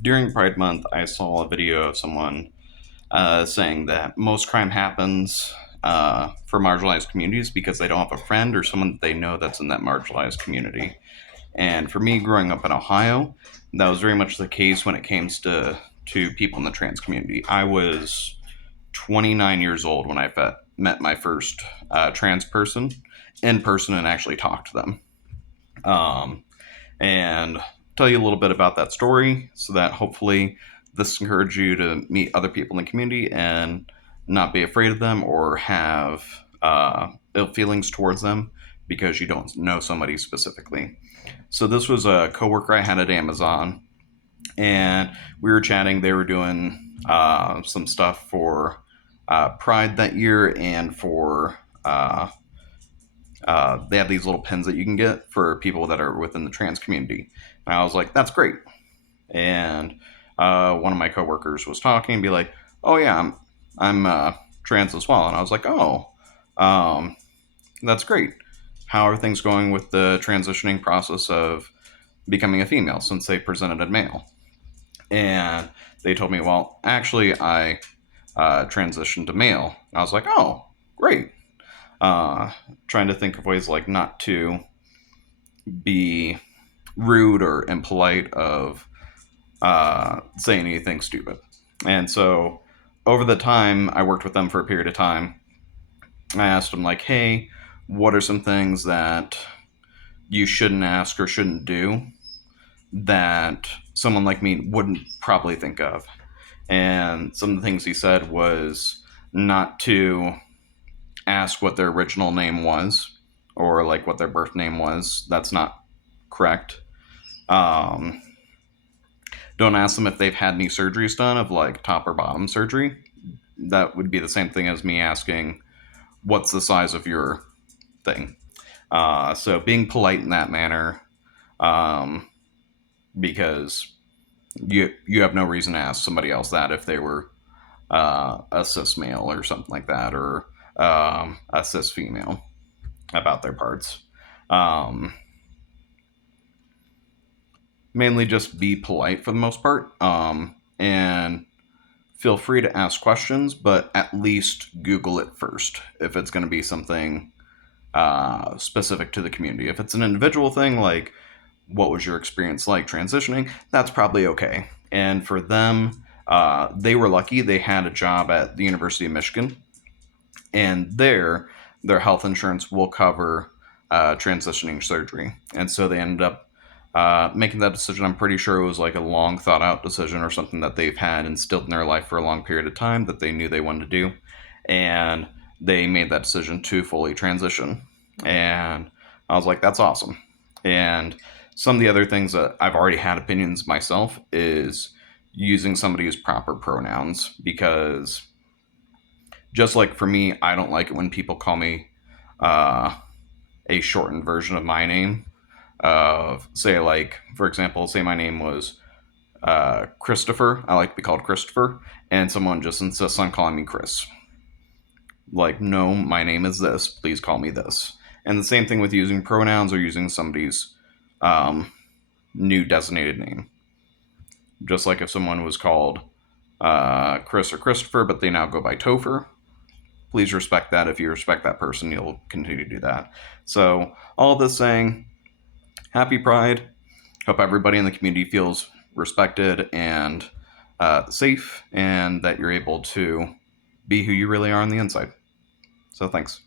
During Pride Month, I saw a video of someone saying that most crime happens for marginalized communities because they don't have a friend or someone that they know that's in that marginalized community. And for me, growing up in Ohio, that was very much the case when it came to people in the trans community. I was 29 years old when I met my first trans person in person and actually talked to them. Um, and tell you a little bit about that story so that hopefully this encourages you to meet other people in the community and not be afraid of them or have ill feelings towards them because you don't know somebody specifically. So this was a coworker I had at Amazon, and we were chatting. They were doing some stuff for Pride that year, and for they have these little pins that you can get for people that are within the trans community. And I was like, that's great. And one of my coworkers was talking and be like, oh yeah, I'm trans as well. And I was like, oh, um, that's great. How are things going with the transitioning process of becoming a female since they presented a male? And they told me, well, actually, I transitioned to male. And I was like, oh, great. Uh, Trying to think of ways like not to be rude or impolite of saying anything stupid. And so over the time I worked with them for a period of time, I asked them like, hey, what are some things that you shouldn't ask or shouldn't do that someone like me wouldn't probably think of? And some of the things he said was not to ask what their original name was or like what their birth name was. That's not correct. Um, don't ask them if they've had any surgeries done of like top or bottom surgery. That would be the same thing as me asking, what's the size of your thing? So being polite in that manner, um, because you have no reason to ask somebody else that if they were a cis male or something like that, or a cis female about their parts. Um, Mainly just be polite for the most part, and feel free to ask questions, but at least Google it first if it's going to be something specific to the community. If it's an individual thing, like what was your experience like transitioning, that's probably okay. And for them, they were lucky. They had a job at the University of Michigan, and their health insurance will cover transitioning surgery. And so they ended up making that decision. I'm pretty sure it was like a long thought out decision or something that they've had instilled in their life for a long period of time that they knew they wanted to do. And they made that decision to fully transition. And I was like, that's awesome. And some of the other things that I've already had opinions myself is using somebody's proper pronouns, because just like for me, I don't like it when people call me uh, a shortened version of my name. Say, like, for example, say my name was Christopher. I like to be called Christopher, and someone just insists on calling me Chris. Like, no, my name is this. Please call me this. And the same thing with using pronouns or using somebody's um, new designated name. Just like if someone was called Chris or Christopher, but they now go by Topher, please respect that. If you respect that person, you'll continue to do that. So, all this saying, happy Pride. Hope everybody in the community feels respected and safe, and that you're able to be who you really are on the inside. So, thanks.